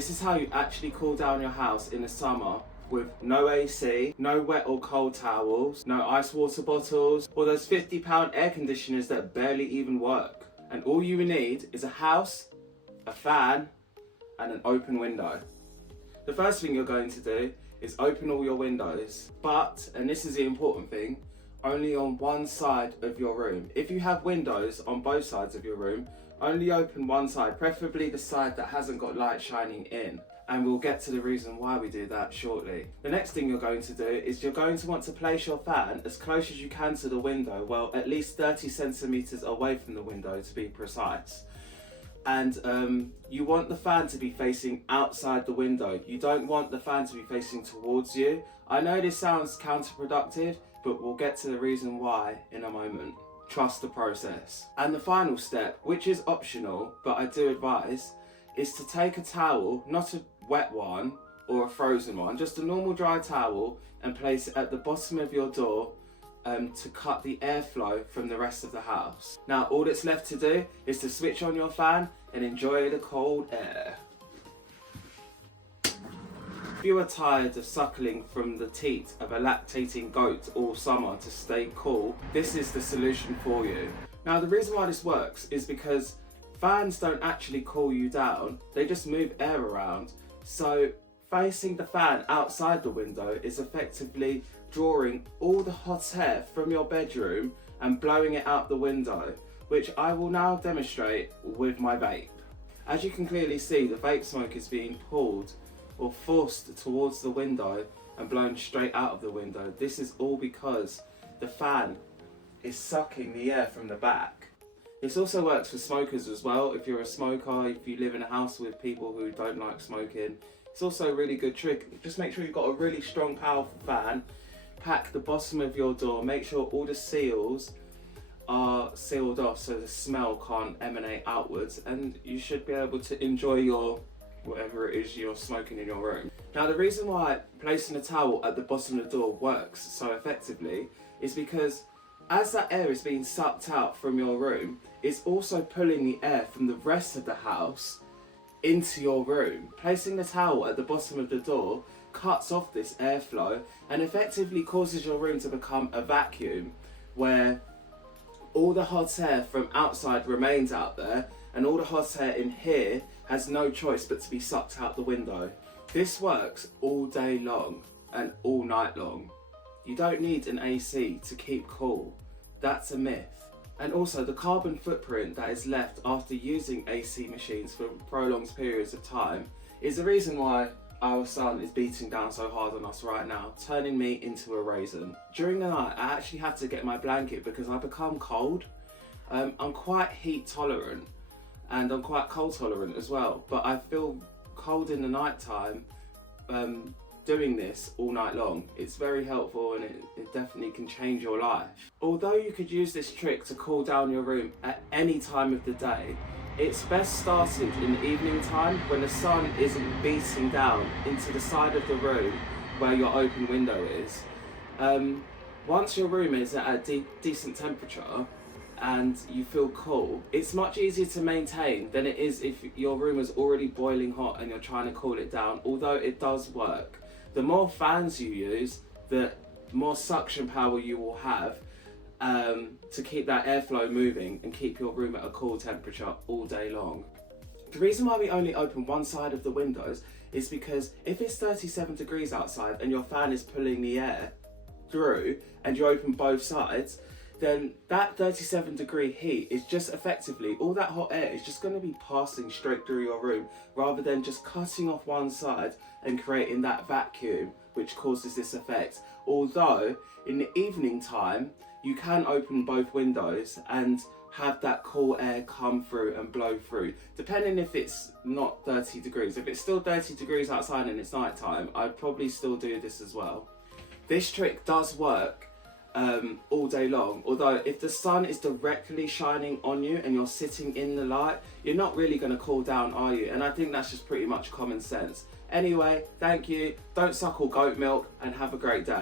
This is how you actually cool down your house in the summer with no AC, no wet or cold towels, no ice water bottles, or those £50 air conditioners that barely even work. And all you need is a house, a fan, and an open window. The first thing you're going to do is open all your windows, but, and this is the important thing, only on one side of your room. If you have windows on both sides of your room, only open one side, preferably the side that hasn't got light shining in. And we'll get to the reason why we do that shortly. The next thing you're going to do is you're going to want to place your fan as close as you can to the window, well, at least 30 centimeters away from the window to be precise. And you want the fan to be facing outside the window. You don't want the fan to be facing towards you. I know this sounds counterproductive, but we'll get to the reason why in a moment. Trust the process. And the final step, which is optional, but I do advise, is to take a towel, not a wet one or a frozen one, just a normal dry towel, and place it at the bottom of your door to cut the airflow from the rest of the house. Now all that's left to do is to switch on your fan and enjoy the cold air. If you are tired of suckling from the teat of a lactating goat all summer to stay cool, this is the solution for you. Now the reason why this works is because fans don't actually cool you down, they just move air around. So facing the fan outside the window is effectively drawing all the hot air from your bedroom and blowing it out the window, which I will now demonstrate with my vape. As you can clearly see, the vape smoke is being pulled or forced towards the window and blown straight out of the window. This is all because the fan is sucking the air from the back. This also works for smokers as well. If you're a smoker, if you live in a house with people who don't like smoking, it's also a really good trick. Just make sure you've got a really strong, powerful fan. Pack the bottom of your door. Make sure all the seals are sealed off so the smell can't emanate outwards, and you should be able to enjoy your whatever it is you're smoking in your room. Now the reason why placing a towel at the bottom of the door works so effectively is because as that air is being sucked out from your room, it's also pulling the air from the rest of the house into your room. Placing the towel at the bottom of the door cuts off this airflow and effectively causes your room to become a vacuum where all the hot air from outside remains out there and all the hot air in here has no choice but to be sucked out the window. This works all day long and all night long. You don't need an AC to keep cool. That's a myth. And also the carbon footprint that is left after using AC machines for prolonged periods of time is the reason why our sun is beating down so hard on us right now, turning me into a raisin. During the night, I actually had to get my blanket because I become cold. I'm quite heat tolerant and I'm quite cold tolerant as well, but I feel cold in the night time doing this all night long. It's very helpful and it definitely can change your life. Although you could use this trick to cool down your room at any time of the day, it's best started in the evening time when the sun isn't beating down into the side of the room where your open window is. Once your room is at a decent temperature and you feel cool, it's much easier to maintain than it is if your room is already boiling hot and you're trying to cool it down, although it does work. The more fans you use, the more suction power you will have to keep that airflow moving and keep your room at a cool temperature all day long. The reason why we only open one side of the windows is because if it's 37 degrees outside and your fan is pulling the air through and you open both sides, then that 37-degree heat is just effectively, all that hot air is just going to be passing straight through your room rather than just cutting off one side and creating that vacuum which causes this effect. Although in the evening time you can open both windows and have that cool air come through and blow through, depending if it's not 30 degrees. If it's still 30 degrees outside and it's night time, I'd probably still do this as well. This trick does work all day long, although if the sun is directly shining on you and you're sitting in the light, you're not really going to cool down, are you? And I think that's just pretty much common sense. Anyway, thank you, don't suckle goat milk, and have a great day.